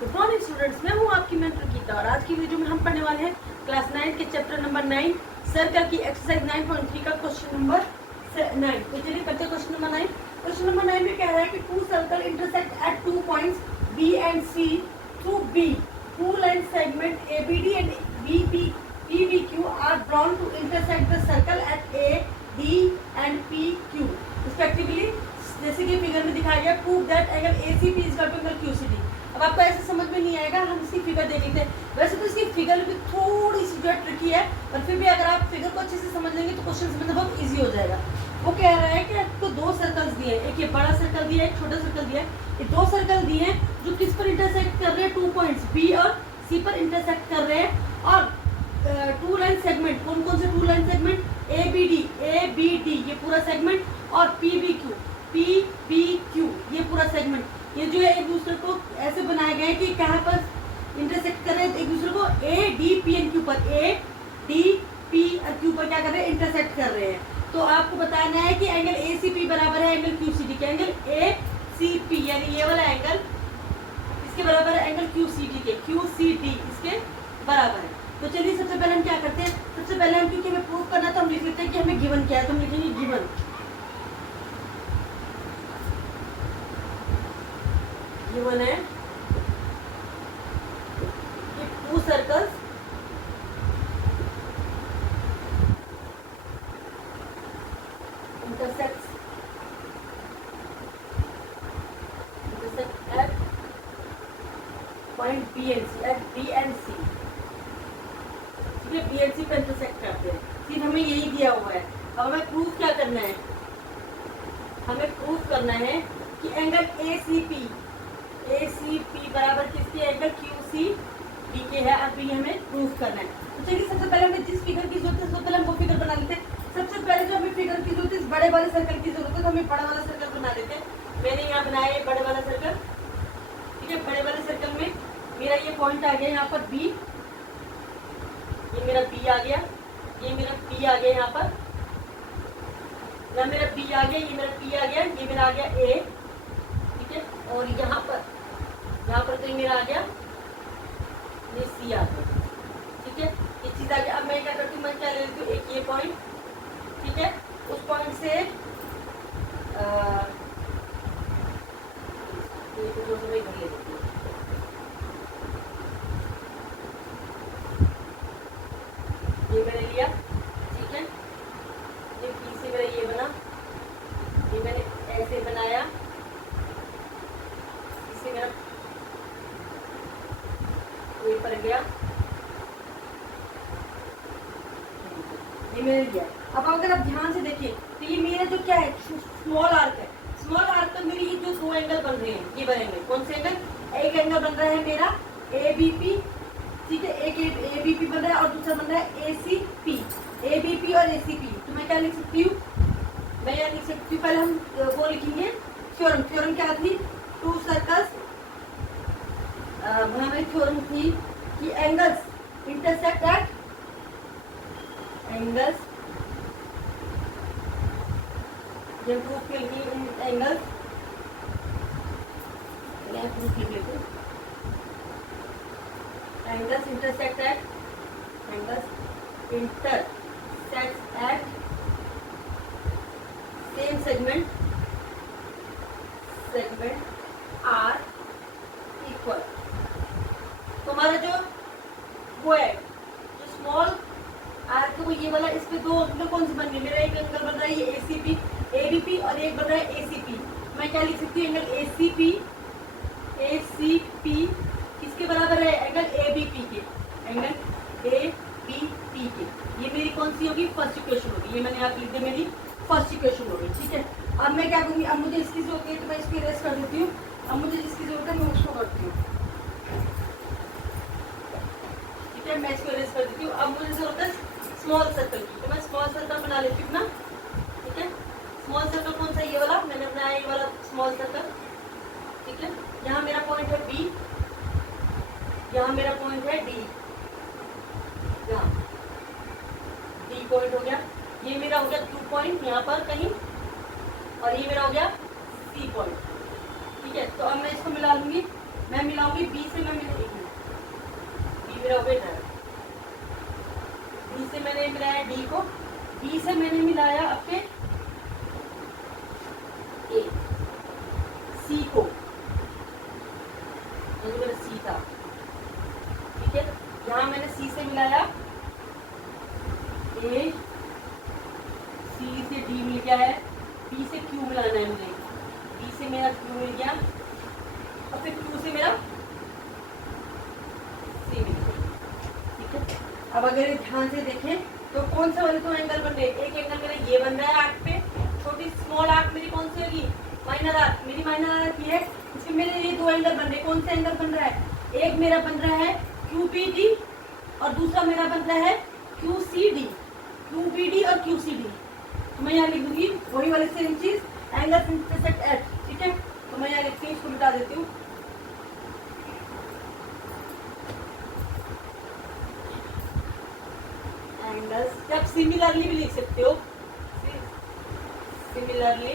Good morning students, मैं हूँ आपकी मेंटर गीता और आज की वीडियो में हम पढ़ने वाले हैं क्लास 9 के चैप्टर नंबर 9 सर्कल की एक्सरसाइज 9.3 का क्वेश्चन नंबर 9। तो चलिए करते हैं क्वेश्चन नंबर 9। क्वेश्चन नंबर 9 में कह रहा है कि two circle intersect at 2 points B and C through B, two line segment ABD and PBQ are drawn to intersect the circle at A D and P Q respectively. जैसे कि figure में दिखाया गया, prove that angle ACP is equal to angle QCD. अब आपको ऐसे समझ में नहीं आएगा, हम इसकी फिगर देख लेते हैं। वैसे तो इसकी फिगर भी थोड़ी सी जो है ट्रिकी है, पर फिर भी अगर आप फिगर को अच्छे से समझ लेंगे तो क्वेश्चन समझना बहुत इजी हो जाएगा। वो कह रहा है कि आपको दो सर्कल्स दिए हैं, एक ये बड़ा सर्कल दिया है, एक छोटा सर्कल दिया है। ये दो सर्कल दिए हैं जो किस पर इंटरसेक्ट कर रहे हैं, 2 पॉइंट्स बी और सी पर इंटरसेक्ट कर रहे हैं। और टू लाइन सेगमेंट, कौन कौन से two line segment, A B D ये पूरा सेगमेंट, और पीबीक्यू ये पूरा सेगमेंट। ये जो है एक दूसरे को ऐसे बनाए गए कि कहाँ पर इंटरसेक्ट कर रहे हैं, एक दूसरे को A D P and Q पर, ए डी पी और क्यू पर क्या कर रहे हैं, इंटरसेक्ट कर रहे हैं। तो आपको बताना है कि एंगल ए सी पी बराबर है एंगल क्यू सी डी के। एंगल ए सी पी यानी ये वाला एंगल इसके बराबर है एंगल क्यू सी डी के, क्यू सी डी इसके बराबर है। तो चलिए सबसे पहले हम क्या करते हैं, सबसे पहले हम, क्योंकि हमें प्रूव करना तो हम लिख लेते हैं कि हमें गिवन क्या है, तो हम लिखेंगे गिवन। गिवन है कि to circles intersect at point B and C, at B and C, ठीक है, B and C पे इंटरसेक्ट करते हैं। सिर्फ हमें यही दिया हुआ है। अब हमें प्रूफ क्या करना है, हमें प्रूफ करना है कि एंगल ACP बराबर किसके, एंगल QCD के है। अभी हमें प्रूफ करना है। तो चलिए सबसे पहले हमें जिस फिगर की जरूरत है, सबसे पहले हम वो फिगर बना लेते हैं। सबसे पहले जो हमें फिगर की जरूरत है, इस बड़े वाले सर्कल की जरूरत है, तो हमें बड़ा वाला सर्कल बना लेते हैं। मैंने यहाँ बनाया है बड़े वाला सर्कल, ठीक है। बड़े वाले सर्कल में मेरा ये पॉइंट आ गया यहाँ पर B, ये मेरा B आ गया, ये मेरा P आ गया यहाँ पर, यहाँ मेरा B आ गया, ये मेरा P आ गया, ये मेरा आ गया A, ठीक है। और यहाँ पर तो ये मेरा आ गया, ये C आ गया, ठीक है। ये चीज आ गया। अब मैं क्या करती हूँ, मैं क्या ले लेती हूँ, एक ये पॉइंट, ठीक है, उस पॉइंट से ये मैंने लिया, ठीक है। ये पी से मेरा ये बना, ये मैंने ऐसे बनाया, इससे मेरा ये पर गया, ये मैंने लिया। अब अगर आप ध्यान से देखिए तो ये मेरा जो क्या है, स्मॉल आर्क है। स्मॉल आर्क पर मेरी जो दो एंगल बन रहे हैं, ये बनेंगे कौन से एंगल, एक एंगल बन रहा है मेरा ABP, ठीक है, एक ABP बन रहा है और दूसरा बन रहा है ACP, ABP और ACP। तो मैं क्या लिख सकती हूँ, मैं यहाँ लिख सकती हूँ, पहले हम वो लिखेंगे थ्योरम। थ्योरम क्या थी, टू सर्कल्स, हमारी थ्योरम थी कि एंगल्स इंटरसेक्ट एट एंगल्स, जब प्रूफ के लिए एंगल्स, प्रूफ लिख लेते हैं, angles intersect at, angles intersect at same segment are equal. तो हमारा जो वो है, जो स्मॉल आर्क वो ये वाला, इस पे दो कौन से बन गए, मेरा एक एंगल बन रहा है ये ACP ABP और एक बन रहा है ACP। मैं क्या लिख सकती हूँ, एंगल ACP किसके बराबर है, एंगल ABP के, एंगल ABP के। ये मेरी कौन सी होगी, फर्स्ट इक्वेशन होगी। ये मैंने यहाँ लिख दिया, मेरी फर्स्ट इक्वेशन होगी, ठीक है। अब मैं क्या करूँगी, अब मुझे इसकी जरूरत है तो मैं इसको इरेज कर देती हूँ। अब मुझे जिसकी जरूरत है मैं उसको करती हूँ, ठीक है, मैं इसको इरेज कर देती हूँ। अब मुझे जरूरत है स्मॉल सर्कल की, तो मैं स्मॉल सर्कल बना लेती हूँ ना, ठीक है। स्मॉल सर्कल कौन सा, ये वाला मैंने बनाया, ये वाला स्मॉल सर्कल, ठीक है। यहाँ मेरा पॉइंट है B, यहाँ मेरा पॉइंट है D, यहाँ D पॉइंट हो गया। ये मेरा हो गया 2 पॉइंट यहाँ पर कहीं, और ये मेरा हो गया C पॉइंट, ठीक है। तो अब मैं इसको मिला लूंगी, मैं मिलाऊंगी बी से, मैं मिलाऊंगी बी मेरा हो गया इधर, बी से मैंने मिलाया डी को, बी से मैंने मिलाया अपने ए, सी को, जो मेरा सी था, ठीक है। यहाँ मैंने सी से मिलाया ए, सी से डी मिल गया है, बी से क्यू मिलाना है मुझे, बी से मेरा क्यू मिल गया और फिर क्यू से मेरा सी मिल गया, ठीक है। अब अगर ध्यान से देखें तो कौन से वाले दो एंगल बन रहे हैं, एक एंगल मेरा ये बन रहा है आर्क पे, छोटी स्मॉल आर्क मेरी कौन सी होगी, माइनर आर्क, मेरी माइनर आर्क ये है, इसमें मेरे ये दो एंगल बन रहे हैं। कौन सा एंगल बन रहा है, एक मेरा बन रहा है QPD और दूसरा मेरा बन रहा है QCD, QBD और QCD। तो मैं यहाँ लिख दूंगी वही वाले सेम चीज, एंगल इंटरसेक्ट एट, ठीक है। तो मैं यहाँ लिखती हूँ, इसको मिटा देती हूँ, एंगल्स, आप सिमिलरली भी लिख सकते हो, सिमिलरली,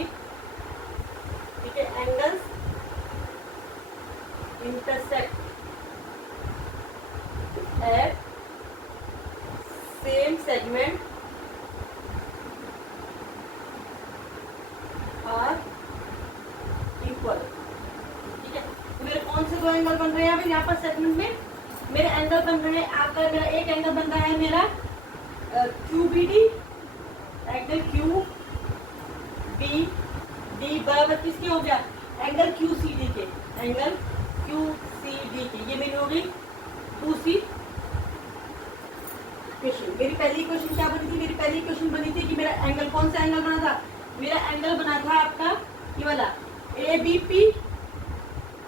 ठीक है। Angles intersect at same segment are equal, ठीक है। तो मेरे कौन से दो एंगल बन रहे हैं यहाँ पर सेगमेंट में, मेरे एंगल बन रहे हैं, आपका मेरा एक एंगल बन रहा है मेरा QBD, एंगल QBD बराबर किसके हो गया, एंगल QCD के, एंगल QCD के। ये मेरी हो गई दूसरी क्वेश्चन। मेरी पहली क्वेश्चन क्या बनी थी, मेरी पहली क्वेश्चन बनी थी कि मेरा एंगल, कौन सा एंगल बना था, मेरा एंगल बना था आपका ये वाला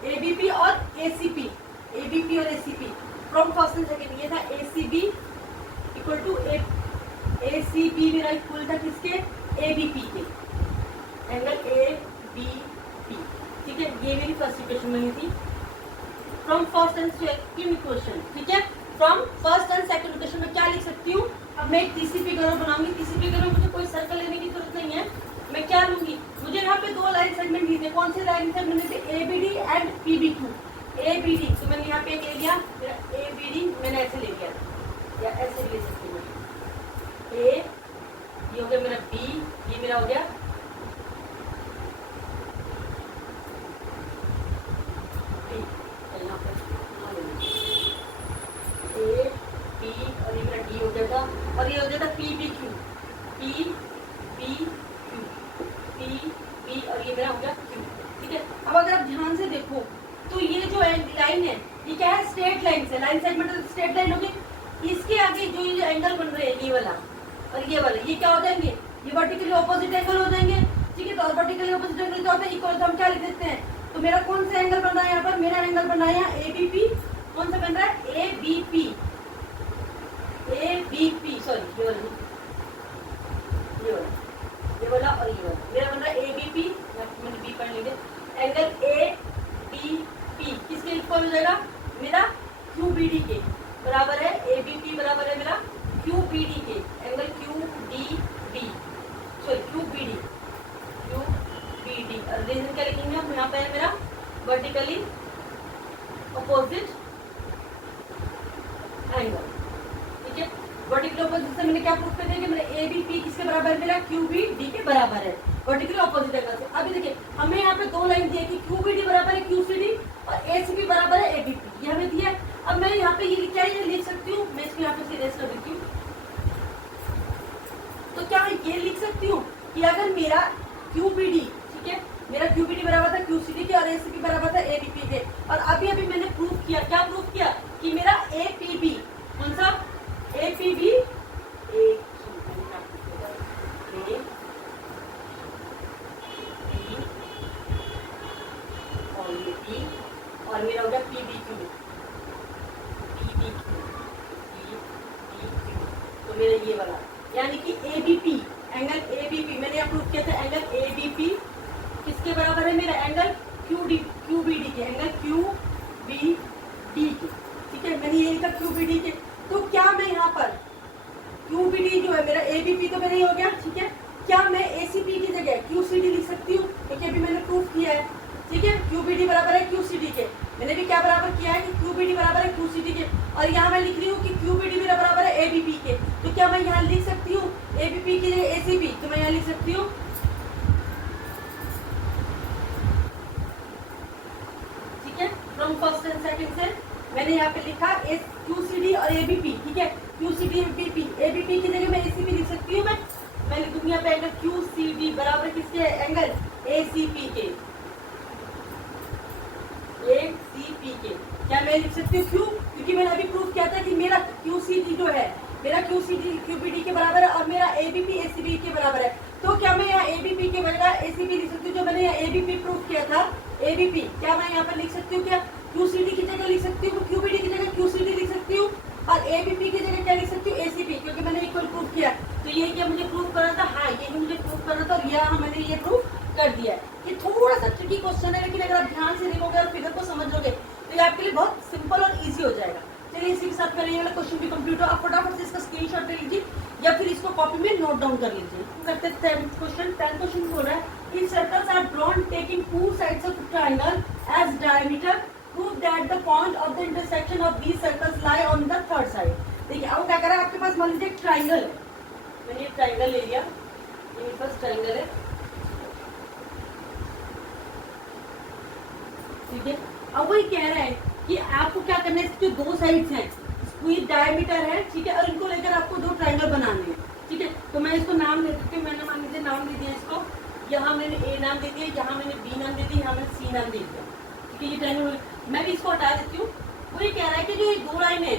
ABP और ACP, ABP और ACP from first and second, ये था ACB इक्वल टू ACB मेरा इक्वल था किसके, ABP के, एंगल ABP, ठीक है। ये मेरी फर्स्ट इक्वेशन बनी थी from first and second equation, ठीक है। From first and second equation में क्या लिख सकती हूँ, अब मैं एक तीसरी फिगर बनाऊंगी, तीसरी फिगर में मुझे कोई सर्कल लेने की जरूरत नहीं है, मैं क्या लूंगी, मुझे यहाँ पे दो लाइन सेगमेंट लिए थे, कौन से लाइन सेगमेंट थे, ABD एंड PBQ, ABD, तो मैंने यहाँ पे एक ले लिया, मेरा ABD मैंने ऐसे ले लिया या ऐसे ले सकती हूँ, A ये हो गया मेरा B, ये मेरा हो गया B, यहाँ पे A B और ये मेरा D हो गया था, और ये हो गया था PBQ, PBQ, P और ये मेरा हो गया Q, ठीक है। अब अगर आप ध्यान से देखो तो ये जो लाइन है ये क्या है, स्ट्रेट लाइन से, लाइन सेगमेंट स्ट्रेट लाइन होगी, इसके आगे जो ये एंगल बन रहे हैं ये वाला और ये वाला, ये क्या हो जाएंगे, ये वर्टिकली ऑपोजिट एंगल हो जाएंगे, ठीक है। तो वर्टिकली ऑपोजिट एंगल क्या होता है, इक्वल, तो हम क्या लिख देते हैं, तो मेरा कौन सा एंगल बन रहा है यहाँ पर, मेरा एंगल बन रहा है यहाँ ABP, कौन सा बन रहा है ABP, सॉरी ये वाला और ये वाला मेरा बन रहा है ABP, मैंने B पढ़ लीजिए, एंगल ABP किसके इक्वल हो जाएगा, मेरा QBD के बराबर है, ABP बराबर है मेरा QBD के, एंगल QDB, सॉरी QBD और रीजन क्या लिखेंगे हम, यहाँ पे है मेरा वर्टिकली अपोजिट एंगल, ठीक है। वर्टिकली अपोजिट से मैंने क्या प्रूफ कर दिया कि मेरा ABP किसके बराबर है, मेरा QBD के बराबर है, वर्टिकली अपोजिट एंगल से। अभी देखिए हमें यहाँ पे दो लाइन दी है कि QBD बराबर है QCD और ACP बराबर है ABP, ये हमें दिया है। अब मैं यहाँ पे ये क्या लिख सकती हूँ, मैं इसको यहाँ पे सीरियस कर देती हूँ, तो क्या ये लिख सकती हूँ कि अगर मेरा QBD, ठीक है, मेरा QBD बराबर था QCD के और ACP बराबर था ABP के, और अभी अभी मैंने प्रूफ किया, क्या प्रूफ किया कि मेरा APB, कौन सा APB, और मेरा हो गया PBQ, तो मेरा ये वाला, यानी कि ABP, एंगल ABP मैंने यहाँ प्रूफ किया था, एंगल ABP किसके बराबर है, मेरा एंगल QBD के, एंगल QBD के, ठीक है। मैंने ये लिखा QBD के, तो क्या मैं यहाँ पर QBD जो है मेरा ABP तो मेरा ये हो गया, ठीक है। क्या मैं ACP की जगह QCD लिख सकती हूँ, क्योंकि अभी मैंने प्रूफ किया है, ठीक है। QBD बराबर है QCD के, मैंने भी क्या बराबर किया है कि QBD बराबर है QCD के, और यहाँ मैं लिख रही हूँ कि QBD मेरा बराबर है ABP के। तो क्या मैं यहाँ लिख सकती हूँ ABP की जगह ACB? तो मैं यहाँ लिख सकती हूँ, ठीक है, फ्रॉम फर्स्ट एंड सेकंड से मैंने यहाँ पे लिखा QCD और ABP, ठीक है, QCD ABP की जगह मैं ACB लिख सकती हूँ। मैं लिख दूंगी यहाँ पे एंगल QCD बराबर किसके? एंगल ACP के, ACP के। क्या मैं लिख सकती हूँ? क्यों? क्योंकि मैंने अभी प्रूफ किया था कि मेरा QCD जो है, मेरा QCD QBD के बराबर है और मेरा ABP ACB के बराबर है। तो क्या मैं यहाँ ABP के बजाय ACB लिख सकती हूँ? जो मैंने यहाँ ABP प्रूफ किया था ABP, क्या मैं यहाँ पर लिख सकती हूँ? क्या QCD की जगह लिख सकती हूँ? QBD की जगह QCD लिख सकती हूँ, और ABP की जगह क्या लिख सकती हूँ? ACB, क्योंकि मैंने इक्वल प्रूफ किया। तो ये क्या मुझे प्रूफ करना था? हाँ, यही मुझे प्रूफ करना था, और यहाँ मैंने ये प्रूफ कर दिया है। ये थोड़ा सा ट्रिकी क्वेश्चन है, लेकिन अगर आप ध्यान से देखोगे और फिगर को समझ लोगे तो ये आपके लिए बहुत सिंपल और इजी हो जाएगा। चलिए इसी के साथ मेरा ये वाला क्वेश्चन भी कंप्लीट हो। आप फटाफट से इसका स्क्रीनशॉट ले लीजिए या फिर इसको कॉपी में नोट डाउन कर लीजिए। करते हैं 10th क्वेश्चन बोल रहा है, if circles are drawn taking two sides of triangle as diameter, prove that the point of the intersection of these circles lie on the third side. देखिए अब क्या करा है, आपके पास मान लीजिए एक ट्रायंगल है, मैंने ये ट्रायंगल ले लिया, ये फर्स्ट ट्रायंगल है, ठीक है। अब वही कह रहा है कि आपको क्या करना है, इसके दो साइड्स हैं, स्क्वीज डायमीटर है, ठीक है, और इनको लेकर आपको दो ट्रायंगल बनाने हैं, ठीक है। तो मैं इसको नाम दे देती हूँ, मैंने मान लीजिए नाम दे दिया इसको, यहाँ मैंने A नाम दे दिया, यहाँ मैंने B नाम दे दिया, यहाँ मैंने C नाम दे दिया, ठीक है। ये ट्रायंगल मैं भी इसको हटा देती हूँ। वो ये कह रहा है कि जो ये दो लाइन है,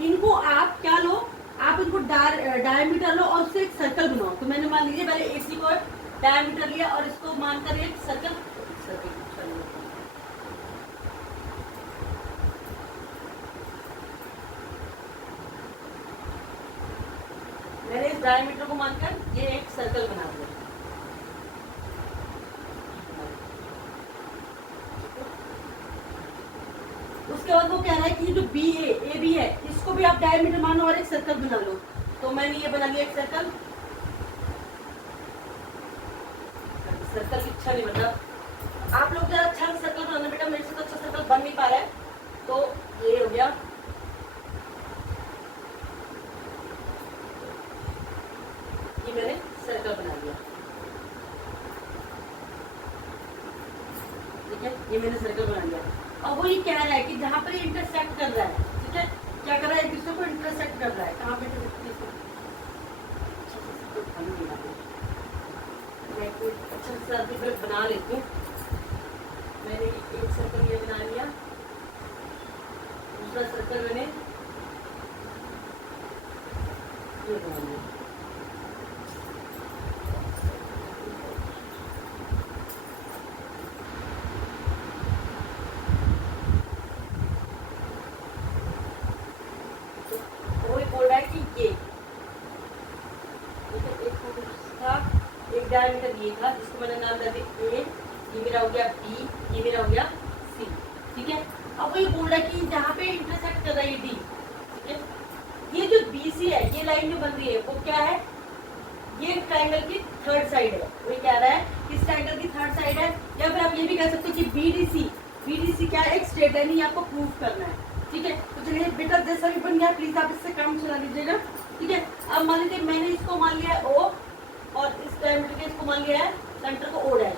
इनको आप क्या लो, आप इनको डायमीटर लो और उससे एक सर्कल बनाओ। तो मैंने मान लीजिए पहले AC को डायमीटर लिया और इसको मानकर एक सर्कल, मैंने इस डायमीटर को मानकर ये एक सर्कल बना दिया। उसके बाद वो कह रहा है कि जो AB है, इसको भी आप डायमीटर मानो और एक सर्कल बना लो। तो मैंने ये बना लिया एक सर्कल। सर्कल की इच्छा नहीं बन रहा, आप लोग जरा अच्छा सर्कल बनाना बेटा, मेरे से तो अच्छा सर्कल बन नहीं पा रहा है। तो ये हो गया, ये मैंने सर्कल बना लिया, ठीक है, ये मैंने सर्कल बना लिया। अब वो ये कह रहा है कि जहाँ पर ये इंटरसेक्ट कर रहा है, ठीक है, क्या कर रहा है, एक दूसरे को इंटरसेक्ट कर रहा है, कहाँ पे अच्छा सर्कल बना लेती हूँ। मैंने एक सर्कल ये बना लिया, दूसरा सर्कल मैंने ये बना लिया। डायमीटर ये था जिसको मैंने नाम दिया A, ये मेरा हो गया B, ये मेरा हो गया C, ठीक है। अब वो ये बोल रहा है कि जहाँ पे इंटरसेक्ट कर रहा है ये D, ठीक है, ये जो BC है, ये लाइन जो बन रही है वो क्या है, ये ट्रायंगल की थर्ड साइड है। वो कह रहा है कि इस ट्रायंगल की थर्ड साइड है, या फिर आप ये भी कह सकते हो कि BDC क्या है, एक स्ट्रेट लाइन, ये आपको प्रूफ करना है, ठीक है। तो चलिए बेटा जैसा भी बन गया, प्लीज आप इससे काम चला लीजिएगा, ठीक है। अब मान लीजिए मैंने इसको मान लिया है O और इस डायमीटर के इसको मान लिया है सेंटर को O डैश,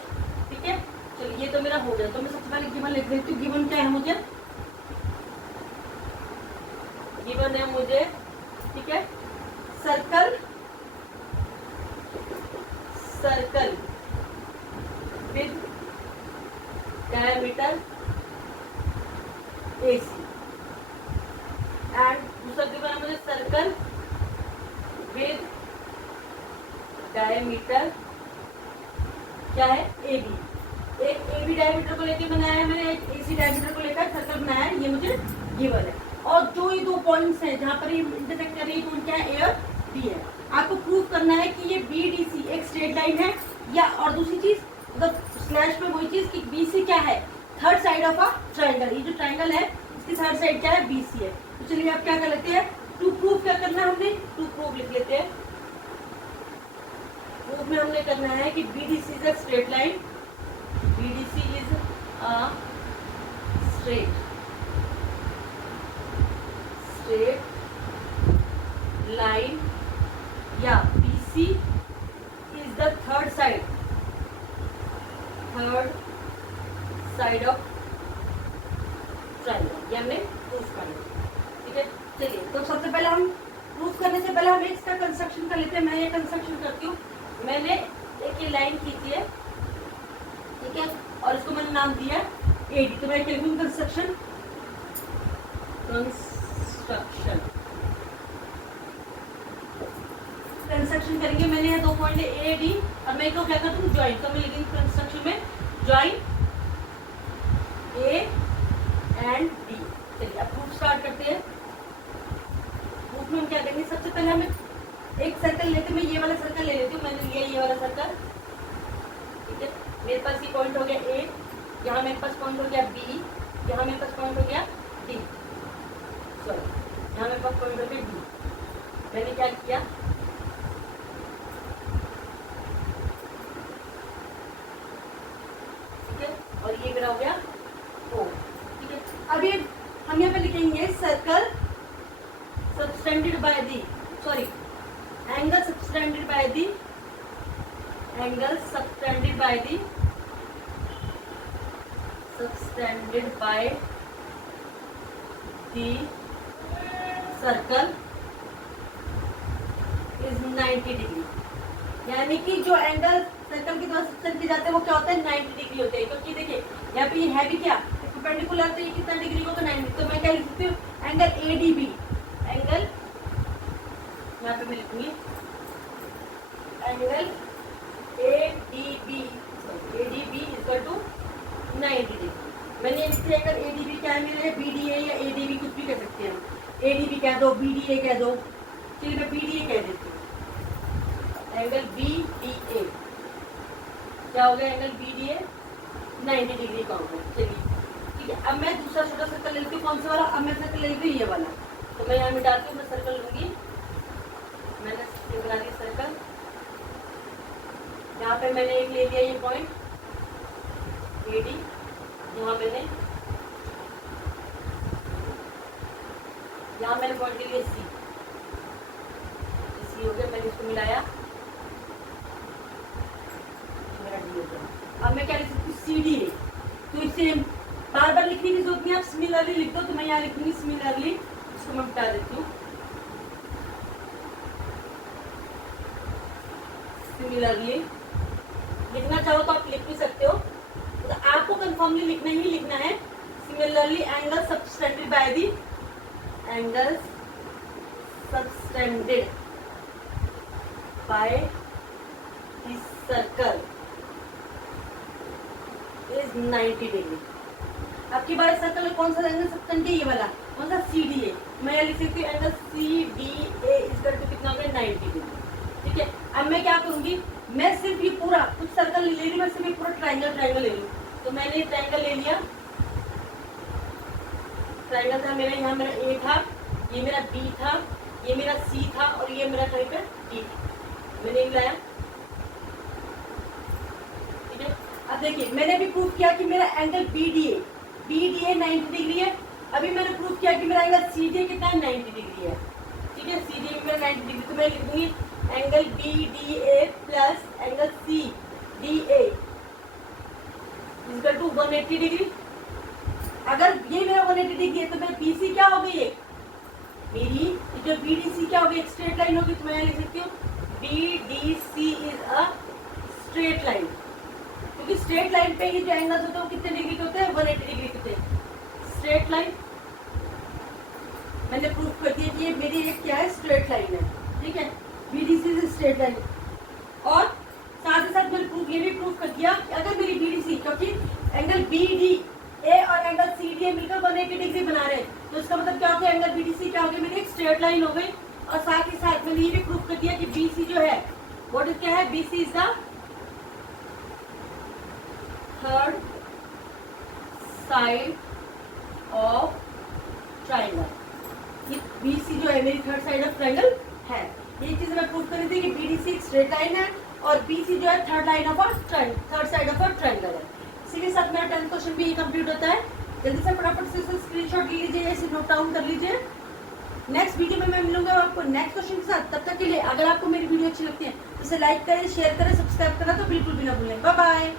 ठीक है। चलिए ये तो मेरा हो गया। तो मैं सबसे पहले गिवन लिख देती हूँ। गिवन क्या है मुझे, गिवन है मुझे, ठीक है, circle with diameter AC, and दूसरा गिवन है मुझे सर्कल विद डायमीटर क्या है AB। एक AB डायमीटर को लेके बनाया है मैंने, एक AC डायमीटर को लेकर सर्कल बनाया है, ये मुझे गिवन है। और जो ये दो पॉइंट्स हैं जहाँ पर ये इंटरसेक्ट कर रही है, तो क्या है, A और B है। आपको प्रूफ करना है कि ये BDC एक स्ट्रेट लाइन है, या और दूसरी चीज मतलब स्लैश में वही चीज कि BC क्या है, third side of a triangle. ये जो ट्रायंगल है इसकी थर्ड साइड क्या है, BC है। तो चलिए आप क्या कर लेते हैं, टू प्रूफ क्या करना है हमने, टू प्रूफ लिख लेते हैं। प्रूफ में हमने करना है कि BDC is a straight line, BDC is a straight line या BC is the third side of triangle. ये हमने प्रूफ कर लिया, ठीक है। चलिए, तो सबसे पहले हम प्रूफ करने से पहले हम इसका कंस्ट्रक्शन कर लेते हैं। मैं ये कंस्ट्रक्शन करती हूँ। मैंने एक ये लाइन खींची है, ठीक है, और इसको मैंने नाम दिया AD। तो मैं क्या लिखूँ? कंस्ट्रक्शन करेंगे। मैंने यहाँ 2 पॉइंट है AD, और मैं इसको क्या करती हूँ? ज्वाइन। तो मैं लिखेंगे कंस्ट्रक्शन में ज्वाइन A एंड D। चलिए, अब प्रूफ स्टार्ट करते हैं। प्रूफ में हम क्या करेंगे? सबसे पहले हमें एक सर्कल लेते, मैं ये वाला सर्कल ले लेती हूँ। मैंने लिया ये वाला सर्कल, ठीक है। मेरे पास ये पॉइंट हो गया A, यहाँ मेरे पास पॉइंट हो गया B, यहाँ मेरे पास पॉइंट हो गया D, सॉरी यहाँ मेरे पास पॉइंट हो गया D। मैंने क्या किया? ठीक है, और ये मेरा हो गया O, ठीक है। अभी हम यहाँ पे लिखेंगे circle subtended by the, sorry angle subtended by the, circle is 90 degree. यानी कि जो एंगल सर्कल के द्वारा सबटेंड किए जाते हैं वो क्या होता है? 90 डिग्री होते हैं। क्योंकि देखिए यहाँ पे ये है भी क्या? परपेंडिकुलर, तो ये कितना डिग्री होगा? 90। तो मैं क्या लिख सकती हूँ? एंगल ADB, एंगल यहाँ पे मैं लिखूंगी angle ADB equal to 90 degree. मैंने इससे एंगल ADB क्या है मेरे? BDA या ADB कुछ भी कह सकते हैं हम। ADB कह दो, BDA कह दो। चलिए, मैं BDA कह देती हूँ। एंगल BDA क्या हो गया? एंगल BDA 90 डिग्री का होगा। चलिए, ठीक है। अब मैं दूसरा छोटा सर्कल ले लेती हूँ। कौन सा वाला? अब मैं सर्कल ले लेती हूँ ये वाला। तो मैं यहाँ मिटाती हूँ, मैं सर्कल लूंगी। मैंने ये बना दिया सर्कल। यहाँ पे मैंने एक ले लिया ये पॉइंट AD, यहाँ मैंने पॉइंट ले लिया C हो गया। मैंने इसको मिलाया, मेरा D हो गया। अब मैं क्या लिख सकती हूँ? CD। तो इसे बार बार लिखने की जरूरत नहीं, आप सिमिलरली लिख दो। तो मैं यहाँ लिखूंगी सिमिलरली, इसको मैं हटा देती हूँ। सिमिलरली लिखना चाहो तो आप लिख भी सकते हो, तो आपको कंफर्मली लिखना ही लिखना है। Similarly angle subtended by the, angle subtended by the circle is 90 degree. आपकी बात सर्कल में कौन सा एंगल सबटेंडेड है? ये वाला। कौन सा? CDA। मैं लिख सकती हूँ एंगल CDA इक्वल टू कितना हो गया? 90 डिग्री, ठीक है। अब मैं क्या करूंगी? मैं सिर्फ ये पूरा कुछ सर्कल ले रही हूँ, मैं सिर्फ ये पूरा ट्रायंगल ले लूँ। तो मैंने ये ट्रायंगल ले लिया। ट्रायंगल था मेरा, यहाँ मेरा A था, ये मेरा B था, ये मेरा C था, और ये मेरा कहीं पे D था। मैंने मिलाया, ठीक है। अब देखिए, मैंने भी प्रूफ किया कि मेरा एंगल BDA 90 डिग्री है। अभी मैंने प्रूफ किया कि मेरा एंगल CDA कितना है? 90 डिग्री है, ठीक है। CDA में मेरा 90 डिग्री। तो मैं लिखूंगी angle BDA plus angle CDA equal to 180 degree. अगर ये मेरा 180 डिग्री है तो मैं BC क्या हो गई? मेरी जो BDC क्या होगी? एक स्ट्रेट लाइन होगी। तो मैं लिख सकती हूँ BDC is a straight line, क्योंकि स्ट्रेट लाइन पे ये जो एंगल्स होते हैं वो कितने डिग्री के होते हैं? 180 डिग्री के होते हैं। स्ट्रेट लाइन मैंने प्रूफ कर दिया कि ये मेरी एक क्या है? स्ट्रेट लाइन है, ठीक है। BDC is straight line. और साथ ही साथ मैंने प्रूफ ये भी प्रूफ कर दिया कि अगर मेरी BDC, क्योंकि एंगल BDA और एंगल CDA मिलकर 180 डिग्री बना रहे हैं, तो इसका मतलब क्या हो गया? एंगल BDC क्या हो गया? मेरी एक स्ट्रेट लाइन हो गई। और साथ ही साथ मैंने ये भी प्रूफ कर दिया कि BC जो है वो क्या है? BC is the third side of triangle. ये BC जो है मेरी थर्ड साइड ऑफ ट्रायंगल है। ये चीज मैं प्रूफ कर रही थी कि BDC एक स्ट्रेट लाइन है और BC जो है third side of a triangle है। इसी के साथ मेरा 10th क्वेश्चन भी कंप्लीट होता है। जल्दी से फटाफट से इसका स्क्रीनशॉट ले लीजिए, इसे नोट डाउन कर लीजिए। नेक्स्ट वीडियो में मैं मिलूंगा आपको नेक्स्ट क्वेश्चन के साथ। तब तक के लिए अगर आपको मेरी वीडियो अच्छी लगती है तो इसे लाइक करें, शेयर करें, सब्सक्राइब करना तो बिल्कुल भी ना भूलें। Bye bye.